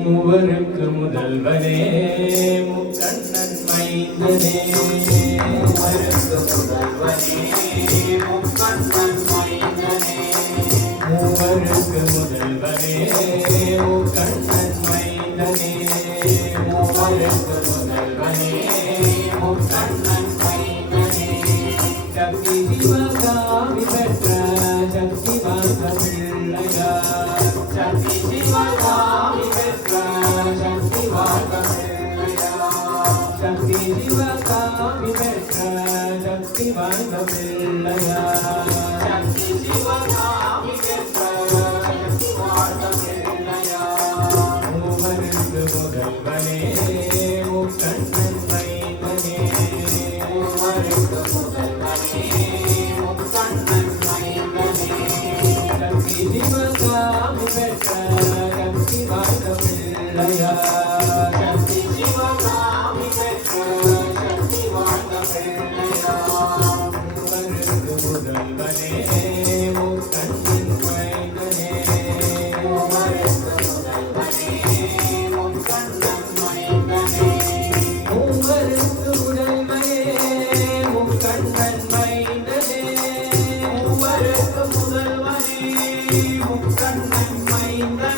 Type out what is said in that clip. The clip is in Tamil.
மூவருக்கு முதல்வனே முக்கண்ணன் மைந்தனே மூவருக்கு முதல்வனே முக்கண்ணன் மைந்தனே மூவருக்கு முதல்வனே முக்கண்ணன் மைந்தனே மூவருக்கு முதல்வனே முக்கண்ணன் மைந்தனே சக்தி சிவகாமி பெற்ற சக்தி வாய்ந்த பிள்ளையார் சக்தி சிவகாமி பெற்ற சக்தி வாய்ந்த பிள்ளையார் சக்தி சிவகாமி பெற்ற சக்தி வாய்ந்த பிள்ளையார் சக்தி சிவகாமி பெற்ற சக்தி வாய்ந்த பிள்ளையார் மூவருக்கு முதல்வனே முக்கண்ணன் மைந்தனே மூவருக்கு முதல்வனே முக்கண்ணன் மைந்தனே சக்தி சிவகாமி பெற்ற சக்தி வாய்ந்த பிள்ளையார் சக்தி சிவகாமி பெற்ற சக்தி வாய்ந்த பிள்ளையார் மூவருக்கு முதல்வனே முக்கண்ணன் மைந்தனே மூவருக்கு முதல்வனே முக்கண்ணன் மைந்தனே மூவருக்கு முதல்வனே முக்கண்ணன் மைந்தனே மூவருக்கு முதல்வனே முக்கண்ணன் மைந்தனே